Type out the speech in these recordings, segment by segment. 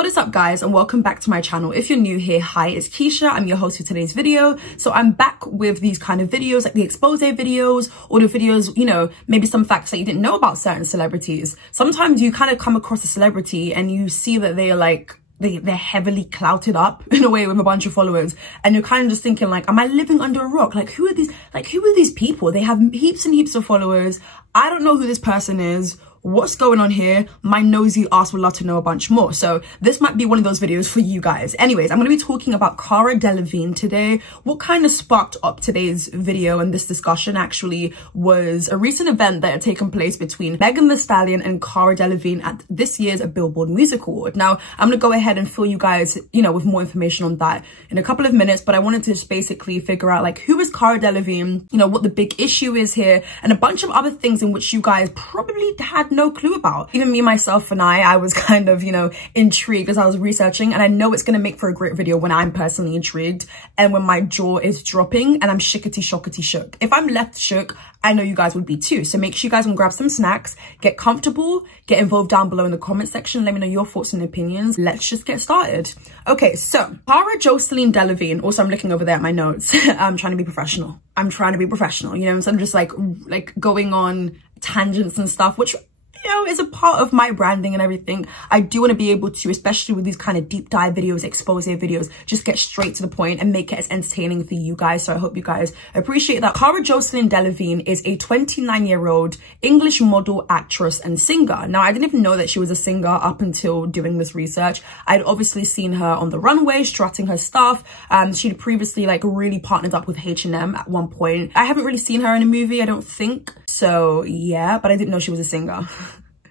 What is up, guys, and welcome back to my channel. If you're new here, hi, it's Keisha. I'm your host for today's video. So I'm back with these kind of videos, like the expose videos, or the videos, you know, maybe some facts that you didn't know about certain celebrities. Sometimes you kind of come across a celebrity and you see that they are like, they're heavily clouted up in a way with a bunch of followers, and you're kind of just thinking like, am I living under a rock? Like, who are these people? They have heaps and heaps of followers. I don't know who this person is. What's going on here? My nosy ass would love to know a bunch more. So this might be one of those videos for you guys. Anyways, I'm going to be talking about Cara Delevigne today. What kind of sparked up today's video and this discussion actually was a recent event that had taken place between Megan Thee Stallion and Cara Delevigne at this year's Billboard Music Award. Now, I'm going to go ahead and fill you guys, you know, with more information on that in a couple of minutes, but I wanted to just basically figure out like, who is Cara Delevigne, you know, what the big issue is here, and a bunch of other things in which you guys probably had no clue about. Even me, myself, and I was kind of, you know, intrigued as I was researching, and I know it's going to make for a great video when I'm personally intrigued and when my jaw is dropping and I'm shickety shockety shook. If I'm left shook, I know you guys would be too. So make sure you guys can grab some snacks, get comfortable, get involved down below in the comment section. Let me know your thoughts and opinions. Let's just get started. Okay, so Cara Jocelyn Delevigne. Also, I'm looking over there at my notes. I'm trying to be professional. You know, so I'm just like going on tangents and stuff, which, you know, is a part of my branding and everything. I do want to be able to, especially with these kind of deep dive videos, expose videos, just get straight to the point and make it as entertaining for you guys. So I hope you guys appreciate that. Cara Jocelyn Delevigne is a 29-year-old English model, actress, and singer. Now, I didn't even know that she was a singer up until doing this research. I'd obviously seen her on the runway, strutting her stuff. She'd previously like really partnered up with H&M at one point. I haven't really seen her in a movie, I don't think. So yeah, but I didn't know she was a singer.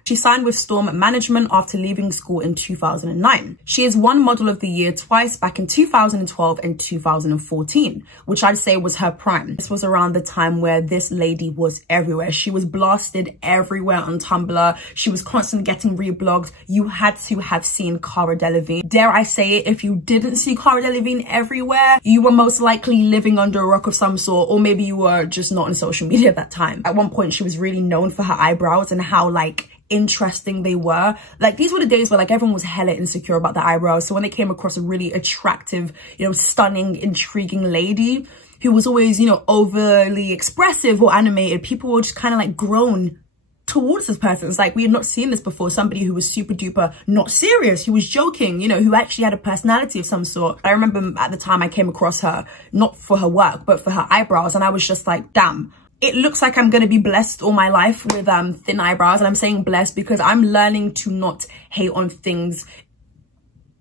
She signed with Storm Management after leaving school in 2009. She has won Model of the Year twice, back in 2012 and 2014, which I'd say was her prime. This was around the time where this lady was everywhere. She was blasted everywhere on Tumblr. She was constantly getting reblogged. You had to have seen Cara Delevigne. Dare I say it, if you didn't see Cara Delevigne everywhere, you were most likely living under a rock of some sort, or maybe you were just not on social media at that time. At one point, she was really known for her eyebrows and how like interesting they were. Like, these were the days where like everyone was hella insecure about the eyebrows. So when they came across a really attractive, you know, stunning, intriguing lady who was always, you know, overly expressive or animated, people were just kind of like grown towards this person. It's like, we had not seen this before. Somebody who was super duper not serious, who was joking, you know, who actually had a personality of some sort. I remember at the time I came across her, not for her work, but for her eyebrows. And I was just like, damn. It looks like I'm going to be blessed all my life with thin eyebrows. And I'm saying blessed because I'm learning to not hate on things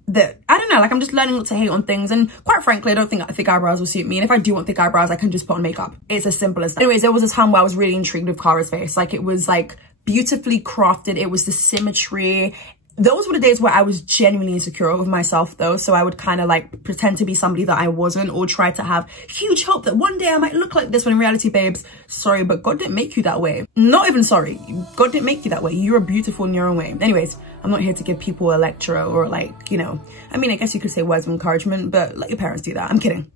that, I don't know, like I'm just learning not to hate on things. And quite frankly, I don't think thick eyebrows will suit me. And if I do want thick eyebrows, I can just put on makeup. It's as simple as that. Anyways, there was a time where I was really intrigued with Cara's face. Like, it was like beautifully crafted. It was the symmetry. Those were the days where I was genuinely insecure with myself though. So I would kind of like pretend to be somebody that I wasn't, or try to have huge hope that one day I might look like this, when in reality, babes, sorry, but God didn't make you that way. Not even sorry. God didn't make you that way. You're beautiful in your own way. Anyways, I'm not here to give people a lecture or like, you know, I mean, I guess you could say words of encouragement, but let your parents do that. I'm kidding.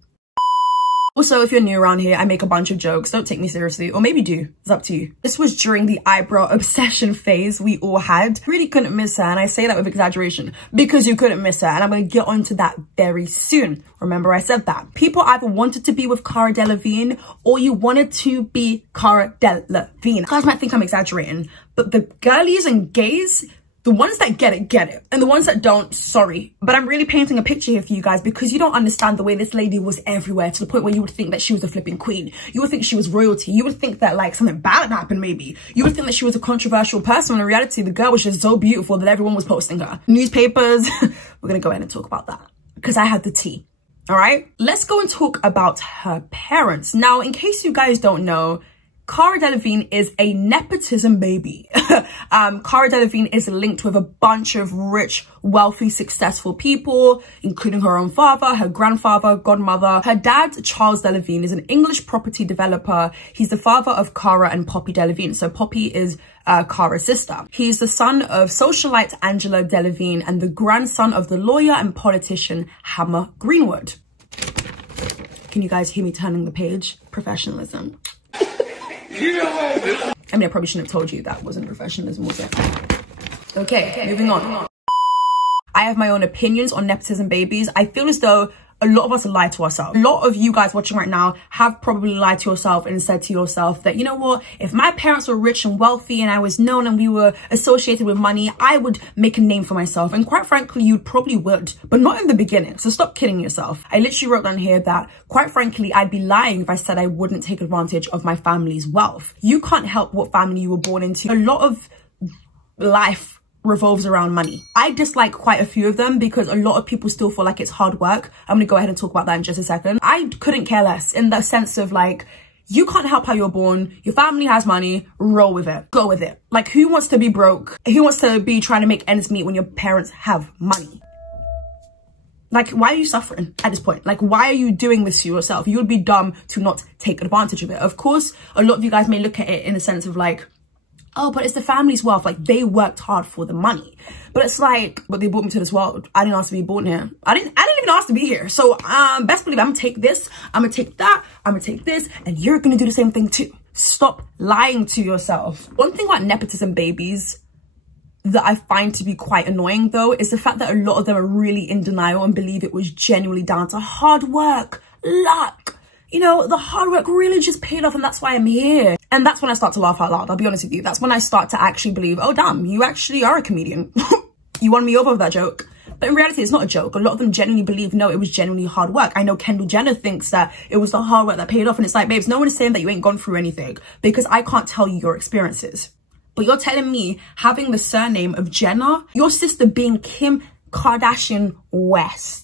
Also, if you're new around here, I make a bunch of jokes. Don't take me seriously, or maybe do. It's up to you. This was during the eyebrow obsession phase we all had. Really couldn't miss her, and I say that with exaggeration because you couldn't miss her, and I'm going to get onto that very soon. Remember I said that. People either wanted to be with Cara Delevigne or you wanted to be Cara Delevigne. You guys might think I'm exaggerating, but the girlies and gays, the ones that get it. And the ones that don't, sorry. But I'm really painting a picture here for you guys because you don't understand the way this lady was everywhere, to the point where you would think that she was a flipping queen. You would think she was royalty. You would think that like something bad happened maybe. You would think that she was a controversial person. When in reality, the girl was just so beautiful that everyone was posting her. Newspapers, we're gonna go ahead and talk about that because I had the tea. All right, let's go and talk about her parents. Now, in case you guys don't know, Cara Delevigne is a nepotism baby. Cara Delevigne is linked with a bunch of rich, wealthy, successful people, including her own father, her grandfather, godmother. Her dad, Charles Delevigne, is an English property developer. He's the father of Cara and Poppy Delevigne. So Poppy is Cara's sister. He's the son of socialite Angela Delevigne and the grandson of the lawyer and politician Hammer Greenwood. Can you guys hear me turning the page? Professionalism. I mean, I probably shouldn't have told you that wasn't professionalism, was it? Okay, moving on. I have my own opinions on nepotism babies. I feel as though a lot of us lie to ourselves. A lot of you guys watching right now have probably lied to yourself and said to yourself that, you know what, if my parents were rich and wealthy and I was known and we were associated with money, I would make a name for myself. And quite frankly, you probably would, but not in the beginning. So stop kidding yourself. I literally wrote down here that, quite frankly, I'd be lying if I said I wouldn't take advantage of my family's wealth. You can't help what family you were born into. A lot of life revolves around money. I dislike quite a few of them because a lot of people still feel like it's hard work. I'm gonna go ahead and talk about that in just a second. I couldn't care less in the sense of like, you can't help how you're born. Your family has money, roll with it, go with it. Like, who wants to be broke? Who wants to be trying to make ends meet when your parents have money? Like, why are you suffering at this point? Like, why are you doing this to yourself? You would be dumb to not take advantage of it. Of course, a lot of you guys may look at it in the sense of like, oh, but it's the family's wealth. Like, they worked hard for the money. But it's like, but they brought me to this world. I didn't ask to be born here. I didn't even ask to be here. So, best believe I'm gonna take this, I'm gonna take that, I'm gonna take this, and you're gonna do the same thing too. Stop lying to yourself. One thing about nepotism babies that I find to be quite annoying though, is the fact that a lot of them are really in denial and believe it was genuinely down to hard work, luck. You know, the hard work really just paid off and that's why I'm here. And that's when I start to laugh out loud, I'll be honest with you. That's when I start to actually believe, oh damn, you actually are a comedian. You won me over with that joke. But in reality, it's not a joke. A lot of them genuinely believe, no, it was genuinely hard work. I know Kendall Jenner thinks that it was the hard work that paid off. And it's like, babes, no one is saying that you ain't gone through anything because I can't tell you your experiences. But you're telling me having the surname of Jenner, your sister being Kim Kardashian West.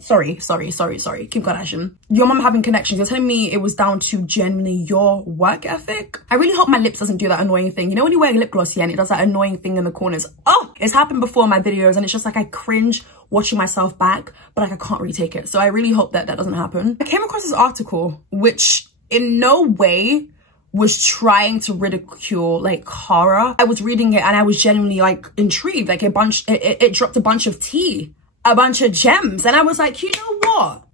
Sorry, Kim Kardashian. Your mom having connections. You're telling me it was down to genuinely your work ethic? I really hope my lips doesn't do that annoying thing. You know when you wear lip gloss here and it does that annoying thing in the corners? Oh, it's happened before in my videos and it's just like I cringe watching myself back, but like I can't really take it. So I really hope that that doesn't happen. I came across this article, which in no way was trying to ridicule like Cara. I was reading it and I was genuinely like intrigued. Like it dropped a bunch of tea, a bunch of gems. And I was like, you know what?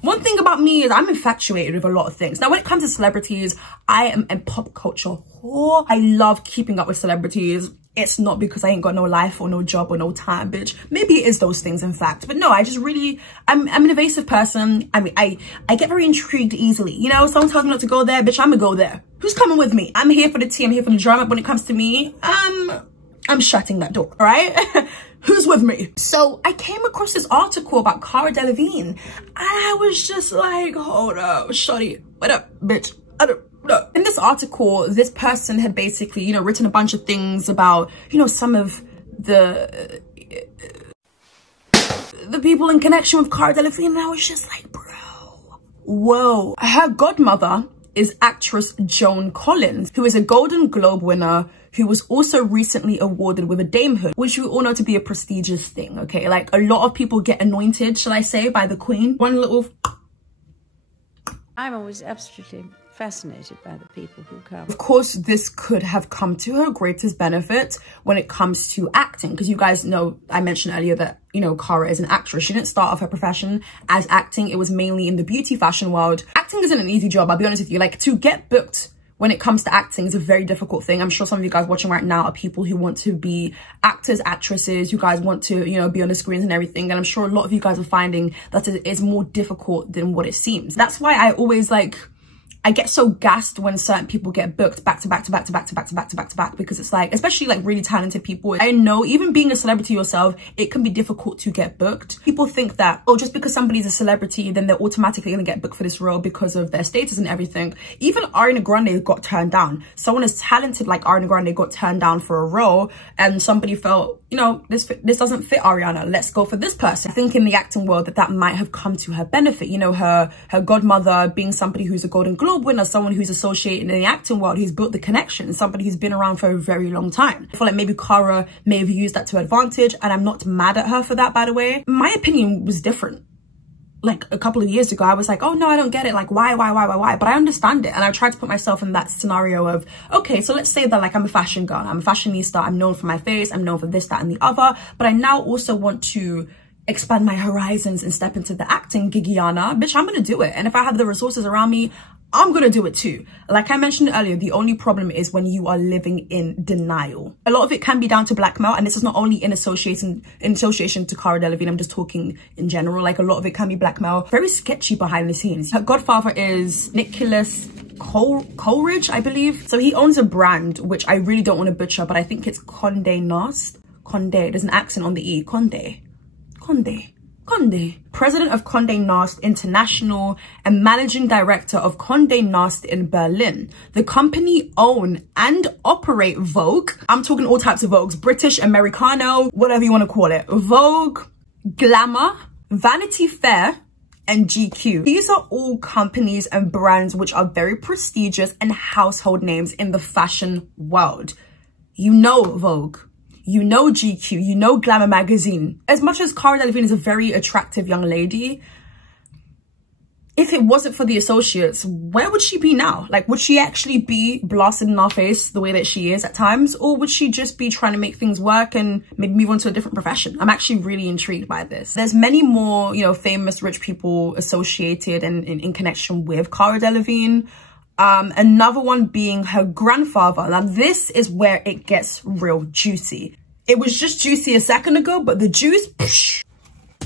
One thing about me is I'm infatuated with a lot of things. Now, when it comes to celebrities, I am a pop culture whore. I love keeping up with celebrities. It's not because I ain't got no life or no job or no time, bitch. Maybe it is those things, in fact. But no, I just really, I'm an evasive person. I mean, I get very intrigued easily. You know, someone tells me not to go there, bitch, I'm gonna go there. Who's coming with me? I'm here for the tea, I'm here for the drama. But when it comes to me, I'm shutting that door, all right? Who's with me? So I came across this article about Cara Delevigne and I was just like, hold up, shawty, what up, bitch? In this article, this person had basically, you know, written a bunch of things about, you know, some of the people in connection with Cara Delevigne, and I was just like, bro, whoa. Her godmother is actress Joan Collins, who is a Golden Globe winner, who was also recently awarded with a damehood, which we all know to be a prestigious thing, okay? Like, a lot of people get anointed, shall I say, by the queen. One little... I'm always absolutely fascinated by the people who come. Of course, this could have come to her greatest benefit when it comes to acting, because you guys know, I mentioned earlier that, you know, Cara is an actress. She didn't start off her profession as acting. It was mainly in the beauty fashion world. Acting isn't an easy job, I'll be honest with you. Like, to get booked when it comes to acting is a very difficult thing. I'm sure some of you guys watching right now are people who want to be actors, actresses. You guys want to, you know, be on the screens and everything. And I'm sure a lot of you guys are finding that it is more difficult than what it seems. That's why I always like, I get so gassed when certain people get booked back to back to back to back to back to back to back to back, because it's like, especially like really talented people. I know even being a celebrity yourself, it can be difficult to get booked. People think that, oh, just because somebody's a celebrity, then they're automatically gonna get booked for this role because of their status and everything. Even Ariana Grande got turned down. Someone as talented like Ariana Grande got turned down for a role, and somebody felt, you know, this doesn't fit Ariana, let's go for this person. I think in the acting world that might have come to her benefit. You know, her godmother being somebody who's a Golden Globe winner, someone who's associated in the acting world, who's built the connection, somebody who's been around for a very long time. I feel like maybe Cara may have used that to her advantage, and I'm not mad at her for that, by the way. My opinion was different. Like a couple of years ago, I was like, oh no, I don't get it. Like, why? But I understand it. And I tried to put myself in that scenario of, okay, so let's say that like I'm a fashion girl, I'm a fashionista, I'm known for my face, I'm known for this, that, and the other. But I now also want to expand my horizons and step into the acting gigiana, bitch, I'm gonna do it. And if I have the resources around me, I'm gonna do it too. Like I mentioned earlier, the only problem is when you are living in denial. A lot of it can be down to blackmail, and this is not only in association to Cara Delevigne, I'm just talking in general. Like a lot of it can be blackmail. Very sketchy behind the scenes. Her godfather is Nicholas Coleridge, I believe. So he owns a brand, which I really don't want to butcher, but I think it's Condé Nast. Condé, there's an accent on the E. Condé. President of Condé Nast International and managing director of Condé Nast in Berlin. The company own and operate Vogue. I'm talking all types of Vogues, British, Americano, whatever you want to call it. Vogue, Glamour, Vanity Fair, and GQ. These are all companies and brands which are very prestigious and household names in the fashion world. You know Vogue. You know GQ, you know Glamour magazine. As much as Cara Delevigne is a very attractive young lady, if it wasn't for the associates, where would she be now? Like, would she actually be blasted in our face the way that she is at times? Or would she just be trying to make things work and maybe move on to a different profession? I'm actually really intrigued by this. There's many more, you know, famous rich people associated and in connection with Cara Delevigne. Another one being her grandfather. Now this is where it gets real juicy. It was just juicy a second ago, but the juice, psh,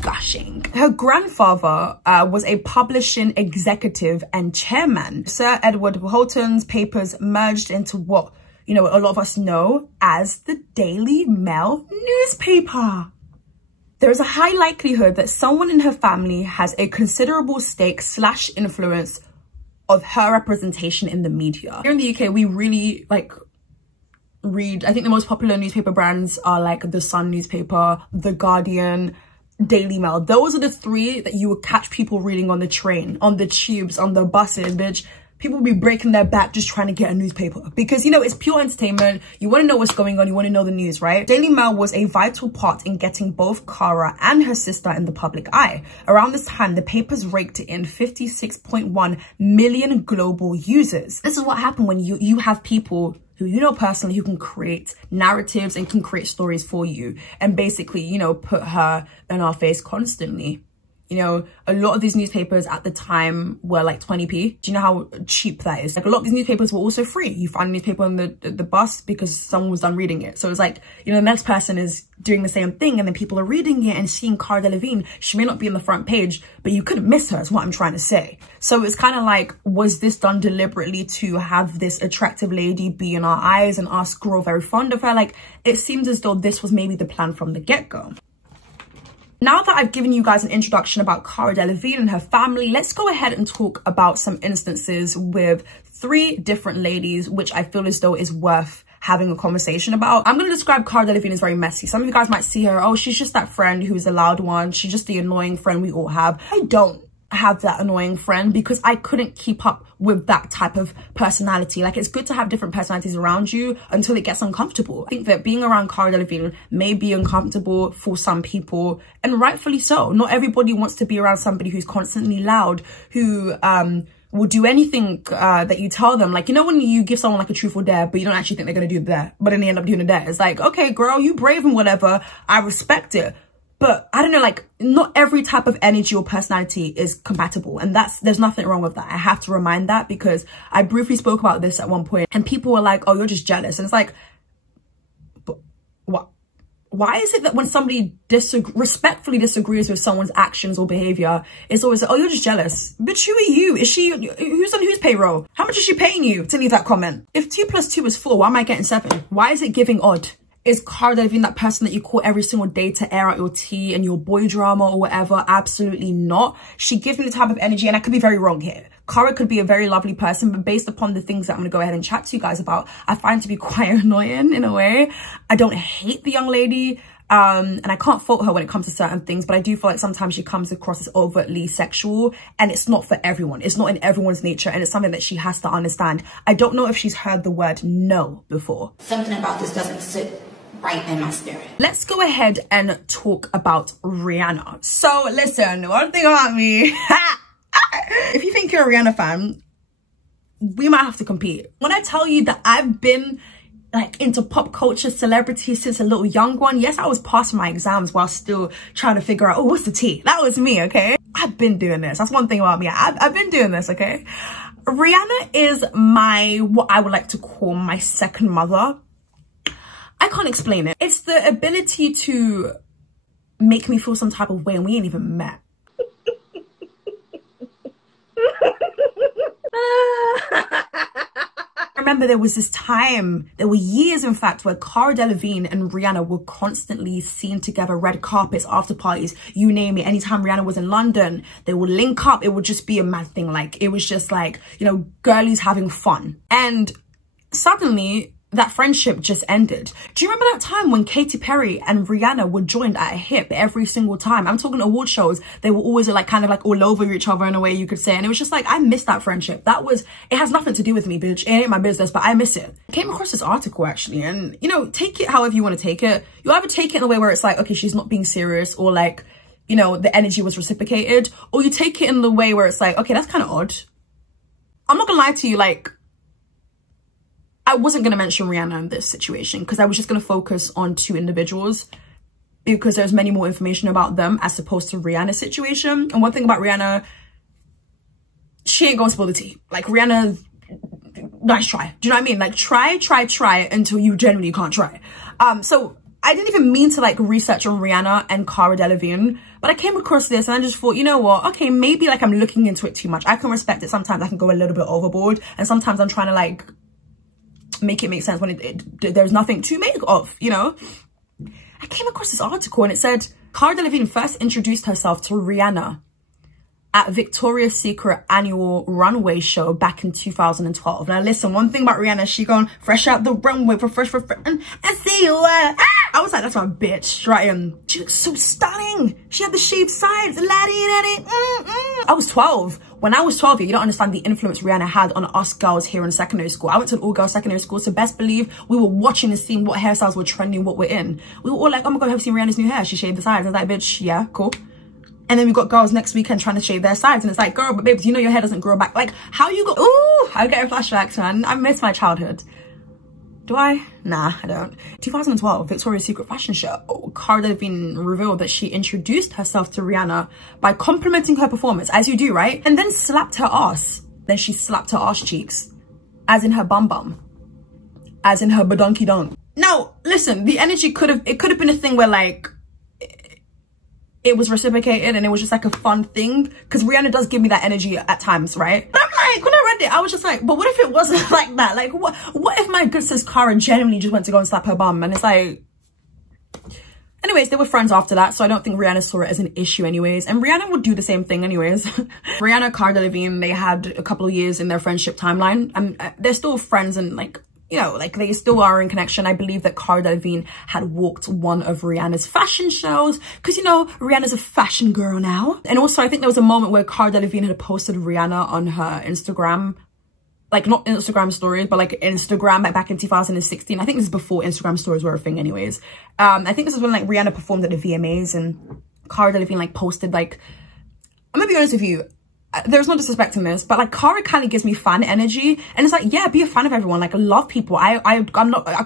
gushing. Her grandfather was a publishing executive and chairman. Sir Edward Houghton's papers merged into what, you know, a lot of us know as the Daily Mail newspaper. There is a high likelihood that someone in her family has a considerable stake / influence of her representation in the media. Here in the UK, we really read, I think the most popular newspaper brands are like The Sun newspaper, The Guardian, Daily Mail. Those are the three that you would catch people reading on the train, on the tubes, on the buses, bitch. People will be breaking their back just trying to get a newspaper because, you know, it's pure entertainment. You want to know what's going on. You want to know the news, right? Daily Mail was a vital part in getting both Cara and her sister in the public eye. Around this time, the papers raked in 56.1 million global users. This is what happened when you have people who you know personally who can create narratives and can create stories for you and basically, you know, put her in our face constantly. You know, a lot of these newspapers at the time were like 20p. Do you know how cheap that is? Like a lot of these newspapers were also free. You find a newspaper on the bus because someone was done reading it. So it's like, you know, the next person is doing the same thing and then people are reading it and seeing Cara Delevigne. She may not be on the front page, but you couldn't miss her is what I'm trying to say. So it's kind of like, was this done deliberately to have this attractive lady be in our eyes and us grow very fond of her? Like, it seems as though this was maybe the plan from the get-go. Now that I've given you guys an introduction about Cara Delevigne and her family, let's go ahead and talk about some instances with 3 different ladies, which I feel as though is worth having a conversation about. I'm going to describe Cara Delevigne as very messy. Some of you guys might see her, oh, she's just that friend who's a loud one. She's just the annoying friend we all have. I don't have that annoying friend because I couldn't keep up with that type of personality. Like, it's good to have different personalities around you until it gets uncomfortable. I think that being around Cara Delevigne may be uncomfortable for some people, and rightfully so. Not everybody wants to be around somebody who's constantly loud, who will do anything that you tell them. Like, you know when you give someone like a truth or dare, but you don't actually think they're gonna do that, but then they end up doing a dare. It's like, okay, girl, you brave and whatever, I respect it. But I don't know, like, not every type of energy or personality is compatible. And there's nothing wrong with that. I have to remind that because I briefly spoke about this at one point and people were like, oh, you're just jealous. And it's like, but what? Why is it that when somebody respectfully disagrees with someone's actions or behavior, it's always like, oh, you're just jealous. Bitch, who are you? Is she, who's on whose payroll? How much is she paying you to leave that comment? If 2 + 2 is 4, why am I getting 7? Why is it giving odd? Is Cara Delevigne that person that you call every single day to air out your tea and your boy drama or whatever? Absolutely not. She gives me the type of energy, and I could be very wrong here. Cara could be a very lovely person, but based upon the things that I'm going to go ahead and chat to you guys about, I find to be quite annoying in a way. I don't hate the young lady. And I can't fault her when it comes to certain things, but I do feel like sometimes she comes across as overtly sexual, and it's not for everyone. It's not in everyone's nature, and it's something that she has to understand. I don't know if she's heard the word no before. Something about this doesn't sit right in my spirit. Let's go ahead and talk about Rihanna. So listen, one thing about me, if you think you're a Rihanna fan, we might have to compete. When I tell you that I've been like into pop culture celebrity since a little young one. Yes, I was passing my exams while still trying to figure out, oh, what's the tea? That was me, okay? I've been doing this. That's one thing about me. I've been doing this, okay? Rihanna is what I would like to call my second mother. I can't explain it. It's the ability to make me feel some type of way and we ain't even met. I remember there was this time, there were years in fact, where Cara Delevigne and Rihanna were constantly seen together, red carpets, after parties, you name it. Anytime Rihanna was in London, they would link up. It would just be a mad thing. Like, it was just like, you know, girlies having fun. And suddenly that friendship just ended. Do you remember that time when Katy Perry and Rihanna were joined at a hip every single time? I'm talking award shows. They were always like kind of like all over each other in a way you could say. And it was just like, I miss that friendship. It has nothing to do with me, bitch. It ain't my business, but I miss it. I came across this article actually, and you know, take it however you want to take it. You either take it in a way where it's like, okay, she's not being serious, or like, you know, the energy was reciprocated, or you take it in the way where it's like, okay, that's kind of odd. I'm not gonna lie to you, like, I wasn't going to mention Rihanna in this situation because I was just going to focus on two individuals because there's many more information about them as opposed to Rihanna's situation. And one thing about Rihanna, she ain't going to spill the tea. Like, Rihanna, nice try. Do you know what I mean? Like, try until you genuinely can't try. So I didn't even mean to like research on Rihanna and Cara Delevigne, but I came across this and I just thought, you know what? Okay, maybe like I'm looking into it too much. I can respect it. Sometimes I can go a little bit overboard, and sometimes I'm trying to like make it make sense when there's nothing to make of, you know. I came across this article and it said Cara Delevigne first introduced herself to Rihanna at Victoria's Secret annual runway show back in 2012. Now listen, one thing about Rihanna, she gone fresh out the runway for fresh and I see you. I was like, that's my bitch, right? She looks so stunning. She had the shaved sides. I was 12. When I was 12, you don't understand the influence Rihanna had on us girls here in secondary school. I went to an all-girls secondary school, so best believe we were watching and seeing what hairstyles were trending, what we're in. We were all like, oh my God, have you seen Rihanna's new hair? She shaved the sides. I was like, bitch, yeah, cool. And then we got girls next weekend trying to shave their sides. And it's like, girl, but babes, you know your hair doesn't grow back. Like, how you go? Ooh, I get flashbacks, man. I miss my childhood. Do I? Nah, I don't. 2012, Victoria's Secret fashion show. Cara Delevigne revealed that she introduced herself to Rihanna by complimenting her performance, as you do, right? And then slapped her ass. Then she slapped her ass cheeks, as in her bum bum, as in her badonky donk. Now, listen, the energy it could have been a thing where like, it was reciprocated and it was just like a fun thing, because Rihanna does give me that energy at times, right? But I'm like, when I read it, I was just like, but what if it wasn't like that? Like, what if my good sis Cara genuinely just went to go and slap her bum? And it's like, anyways, they were friends after that, so I don't think Rihanna saw it as an issue anyways. And Rihanna would do the same thing anyways. Rihanna, Cara Delevigne, they had a couple of years in their friendship timeline, and they're still friends and like, you know, like they still are in connection. I believe that Cara Delevigne had walked one of Rihanna's fashion shows because, you know, Rihanna's a fashion girl now. And also I think there was a moment where Cara Delevigne had posted Rihanna on her Instagram, like not Instagram stories, but like Instagram back in 2016. I think this is before Instagram stories were a thing anyways. I think this is when like Rihanna performed at the VMAs and Cara Delevigne like posted like, I'm gonna be honest with you, there's no disrespect in this, but like Cara kind of gives me fan energy, and it's like, yeah, be a fan of everyone. Like, I love people. I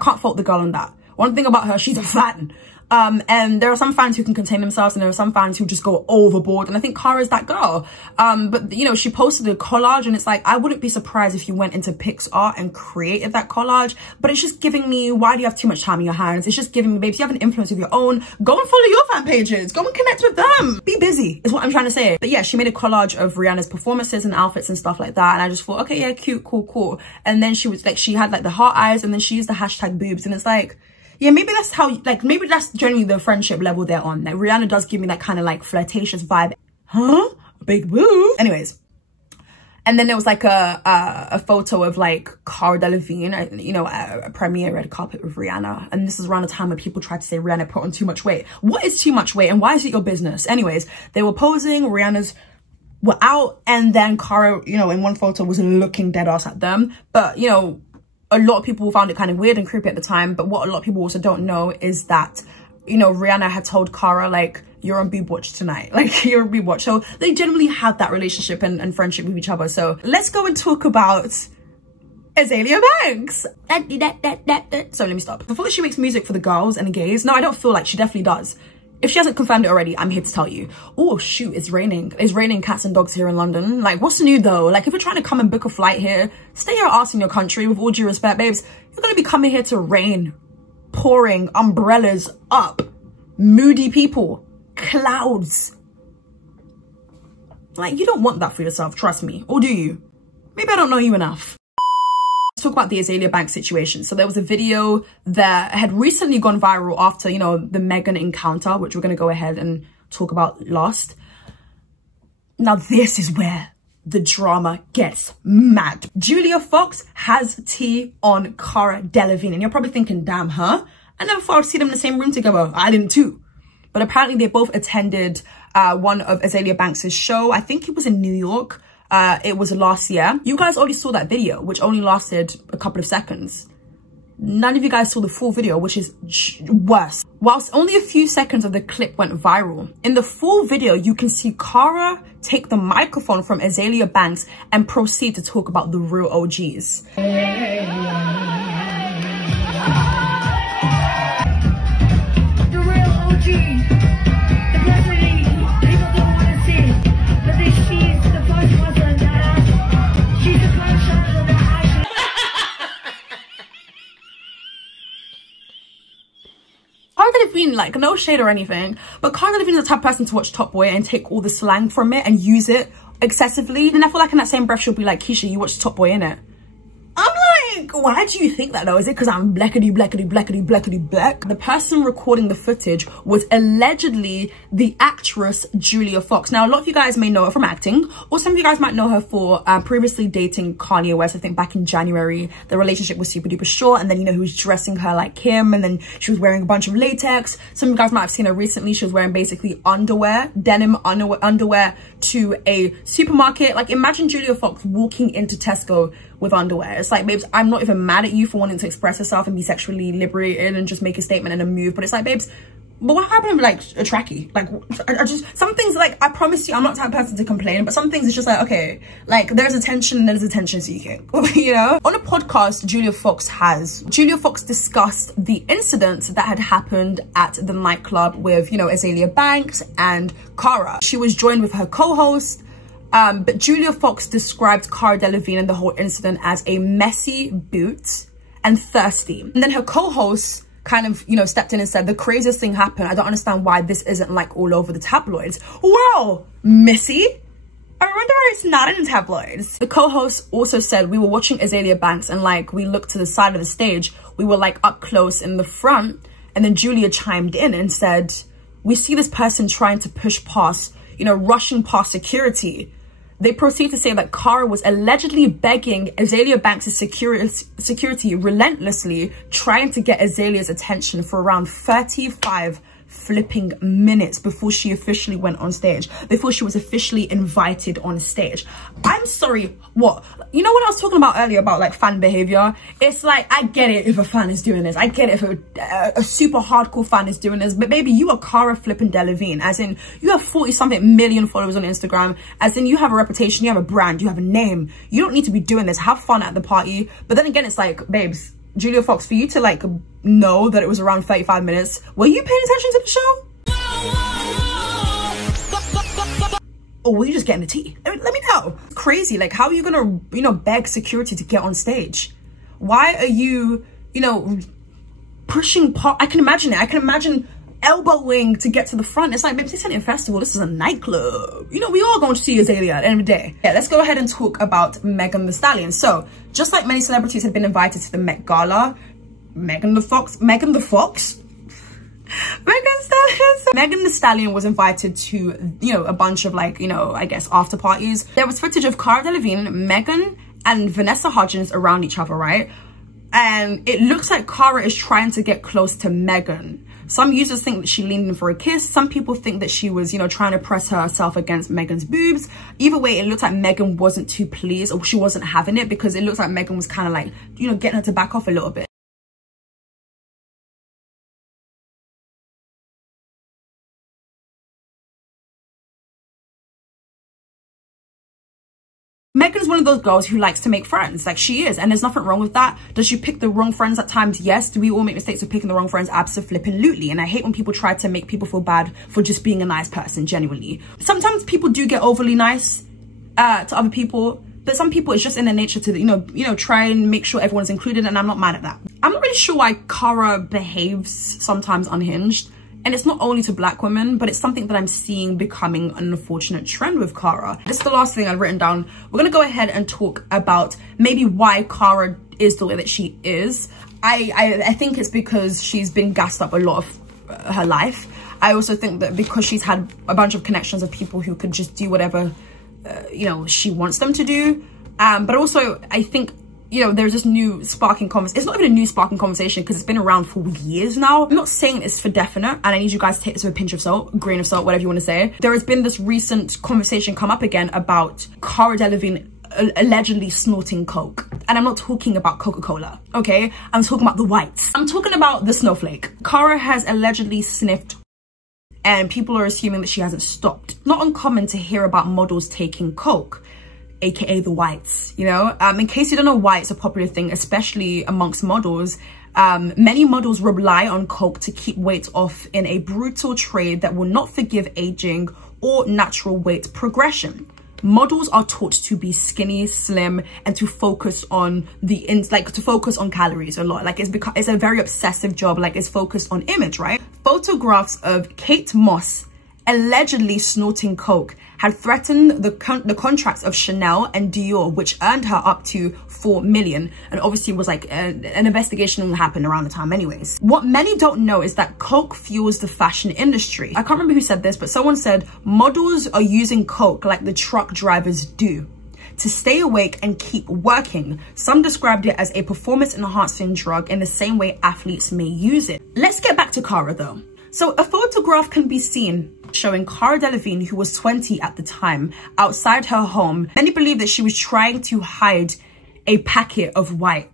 can't fault the girl on that. One thing about her, she's a fan. And there are some fans who can contain themselves, and there are some fans who just go overboard, and I think Cara's that girl. But you know, she posted a collage, and it's like, I wouldn't be surprised if you went into PixArt and created that collage, but it's just giving me, why do you have too much time in your hands? It's just giving me, babes, you have an influence of your own, go and follow your fan pages, go and connect with them, be busy is what I'm trying to say. But yeah, she made a collage of Rihanna's performances and outfits and stuff like that, and I just thought, okay, yeah, cute, cool. And then she was like, she had like the heart eyes, and then she used the hashtag boobs, and it's like, yeah, maybe that's how, like, maybe that's generally the friendship level they're on. Like, Rihanna does give me that kind of, like, flirtatious vibe. Huh? Big boo. Anyways. And then there was, like, a photo of, like, Cara Delevigne, you know, a premiere red carpet with Rihanna. And this is around the time where people tried to say Rihanna put on too much weight. What is too much weight? And why is it your business? Anyways, they were posing, Rihanna's were out, and then Cara, you know, in one photo was looking dead ass at them. But, you know, a lot of people found it kind of weird and creepy at the time, but what a lot of people also don't know is that, you know, Rihanna had told Cara, like, you're on boob watch tonight. Like, you're on boob watch. So they generally had that relationship and friendship with each other. So let's go and talk about Azalea Banks. So let me stop. I feel like she makes music for the girls and the gays. No, I don't feel like she definitely does. If she hasn't confirmed it already, I'm here to tell you. Oh shoot, it's raining. It's raining cats and dogs here in London. Like, what's new though? Like, if you're trying to come and book a flight here, stay your ass in your country, with all due respect, babes. You're gonna be coming here to rain, pouring, umbrellas up, moody people, clouds. Like, you don't want that for yourself, trust me. Or do you? Maybe I don't know you enough. Let's talk about the Azalea Banks situation. So there was a video that had recently gone viral after, you know, the Meghan encounter, which we're going to go ahead and talk about last. Now, this is where the drama gets mad. Julia Fox has tea on Cara Delevigne. And you're probably thinking, damn, huh? I never thought I'd see them in the same room together. I didn't too. But apparently they both attended one of Azalea Banks' show. I think it was in New York. It was last year. You guys already saw that video, which only lasted a couple of seconds. None of you guys saw the full video, which is worse. Whilst only a few seconds of the clip went viral, in the full video, you can see Cara take the microphone from Azalea Banks and proceed to talk about the real OGs. Cara Delevigne, like, no shade or anything, but Cara Delevigne is the type of person to watch Top Boy and take all the slang from it and use it excessively. And I feel like in that same breath, she'll be like, Keisha, you watch Top Boy, innit? I'm like, why do you think that though? Is it because I'm blackity, blackity, blackity, blackity, black? The person recording the footage was allegedly the actress Julia Fox. Now, a lot of you guys may know her from acting, or some of you guys might know her for previously dating Kanye West. I think back in January, the relationship was super duper short, and then, you know, he was dressing her like Kim, and then she was wearing a bunch of latex. Some of you guys might have seen her recently. She was wearing basically underwear, denim underwear to a supermarket. Like, imagine Julia Fox walking into Tesco with underwear. It's like, babes, I'm not even mad at you for wanting to express yourself and be sexually liberated and just make a statement and a move, but it's like, babes, but what happened with like a trackie? Like, I just, some things, like, I promise you, I'm not the type of person to complain, but some things it's just like, okay, like, there's attention and there's attention seeking, you know? On a podcast Julia Fox discussed the incident that had happened at the nightclub with, you know, Azalea Banks and Cara. She was joined with her co-host, but Julia Fox described Cara Delevigne and the whole incident as a messy boot and thirsty. And then her co-host kind of, you know, stepped in and said, the craziest thing happened. I don't understand why this isn't like all over the tabloids. Well, Missy, I wonder why it's not in the tabloids. The co-host also said, we were watching Azalea Banks and like we looked to the side of the stage. We were like up close in the front. And then Julia chimed in and said, we see this person trying to push past, you know, rushing past security. They proceed to say that Cara was allegedly begging Azalea Banks' security relentlessly, trying to get Azalea's attention for around 35 flipping minutes before she officially went on stage, before she was officially invited on stage. I'm sorry, what? You know what I was talking about earlier about like fan behavior? It's like, I get it if a fan is doing this. I get it if a super hardcore fan is doing this. But baby, you are Cara flipping Delevigne. As in, you have 40-something million followers on Instagram. As in, you have a reputation, you have a brand, you have a name. You don't need to be doing this. Have fun at the party. But then again, it's like, babes, Julia Fox, for you to like know that it was around 35 minutes, were you paying attention to the show? Or were you just getting the tea? I mean, let me know. It's crazy. Like, how are you gonna, you know, beg security to get on stage? Why are you, you know, pushing past? I can imagine it. I can imagine elbowing to get to the front. It's like, babe, this isn't a festival. This is a nightclub. You know, we all going to see Azalea at the end of the day. Yeah, let's go ahead and talk about Megan Thee Stallion. So, just like many celebrities had been invited to the Met Gala, Megan Thee Stallion was invited to, you know, a bunch of like, you know, I guess after parties. There was footage of Cara Delevigne, Megan, and Vanessa Hudgens around each other, right? And it looks like Cara is trying to get close to Megan. Some users think that she leaned in for a kiss. Some people think that she was, you know, trying to press herself against Megan's boobs. Either way, it looks like Megan wasn't too pleased, or she wasn't having it, because it looks like Megan was kind of like, you know, getting her to back off a little bit. Megan's one of those girls who likes to make friends. Like, she is, and there's nothing wrong with that. Does she pick the wrong friends at times? Yes. Do we all make mistakes of picking the wrong friends? Absolutely. And I hate when people try to make people feel bad for just being a nice person, genuinely. Sometimes people do get overly nice to other people, but some people, it's just in their nature to, you know, try and make sure everyone's included, and I'm not mad at that. I'm not really sure why Cara behaves sometimes unhinged. And it's not only to black women, but it's something that I'm seeing becoming an unfortunate trend with Cara. This is the last thing I've written down. We're gonna go ahead and talk about maybe why Cara is the way that she is. I think it's because she's been gassed up a lot of her life. I also think that because she's had a bunch of connections of people who could just do whatever, you know, she wants them to do. But also, I think, you know, there's this new sparking conversation. It's not even a new sparking conversation because it's been around for years now. I'm not saying it's for definite, and I need you guys to take this with a pinch of salt, grain of salt, whatever you want to say. There has been this recent conversation come up again about Cara Delevigne allegedly snorting coke. And I'm not talking about Coca-Cola, okay? I'm talking about the whites. I'm talking about the snowflake. Cara has allegedly sniffed, and people are assuming that she hasn't stopped. Not uncommon to hear about models taking coke, aka the whites, you know. In case you don't know why it's a popular thing, especially amongst models, many models rely on coke to keep weight off in a brutal trade that will not forgive aging or natural weight progression. Models are taught to be skinny, slim, and to focus on to focus on calories a lot. Like, it's a very obsessive job. Like, it's focused on image, right? Photographs of Kate Moss allegedly snorting coke had threatened the contracts of Chanel and Dior, which earned her up to 4 million. And obviously was like an investigation happened around the time anyways. What many don't know is that coke fuels the fashion industry. I can't remember who said this, but someone said models are using coke like the truck drivers do to stay awake and keep working. Some described it as a performance enhancing drug in the same way athletes may use it. Let's get back to Cara though. So a photograph can be seen showing Cara Delevigne, who was 20 at the time, outside her home. Many believe that she was trying to hide a packet of white.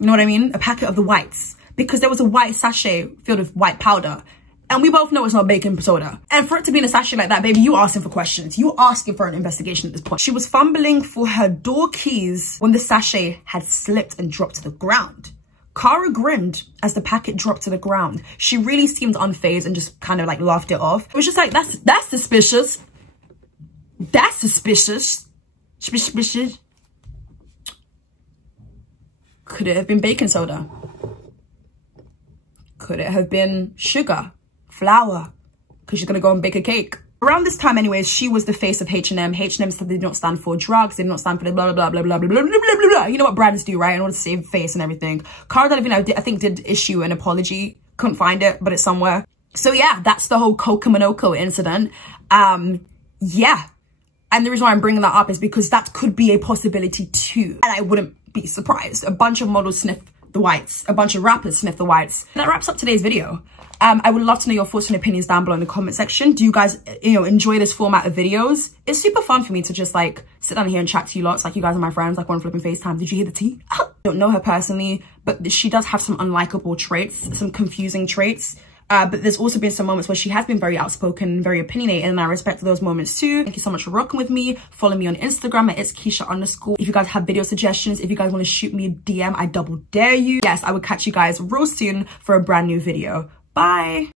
You know what I mean? A packet of the whites. Because there was a white sachet filled with white powder. And we both know it's not baking soda. And for it to be in a sachet like that, baby, you asking for questions. You asking for an investigation at this point. She was fumbling for her door keys when the sachet had slipped and dropped to the ground. Cara grinned as the packet dropped to the ground. She really seemed unfazed and just kind of like laughed it off. It was just like, that's suspicious. That's suspicious. Suspicious. Could it have been baking soda? Could it have been sugar, flour? Because she's gonna go and bake a cake. Around this time anyways, she was the face of H&M. H&M said they did not stand for drugs, they did not stand for the blah, blah, blah, blah, blah, blah, blah, blah, blah. You know what brands do, right? In order to save face and everything. Cara Delevigne, I think, did issue an apology. Couldn't find it, but it's somewhere. So yeah, that's the whole Coca Monoko incident. Yeah. And the reason why I'm bringing that up is because that could be a possibility too. And I wouldn't be surprised. A bunch of models sniffed the whites. A bunch of rappers sniffed the whites. That wraps up today's video. I would love to know your thoughts and opinions down below in the comment section. Do you guys, you know, enjoy this format of videos? It's super fun for me to just like sit down here and chat to you lots, like you guys are my friends, like one flipping FaceTime. Did you hear the tea? I don't know her personally, but she does have some unlikable traits, some confusing traits. But there's also been some moments where she has been very outspoken, very opinionated, and I respect those moments too. Thank you so much for rocking with me. Follow me on Instagram at Itzkeisha_. If you guys have video suggestions, if you guys want to shoot me a DM, I double dare you. Yes, I will catch you guys real soon for a brand new video. Bye.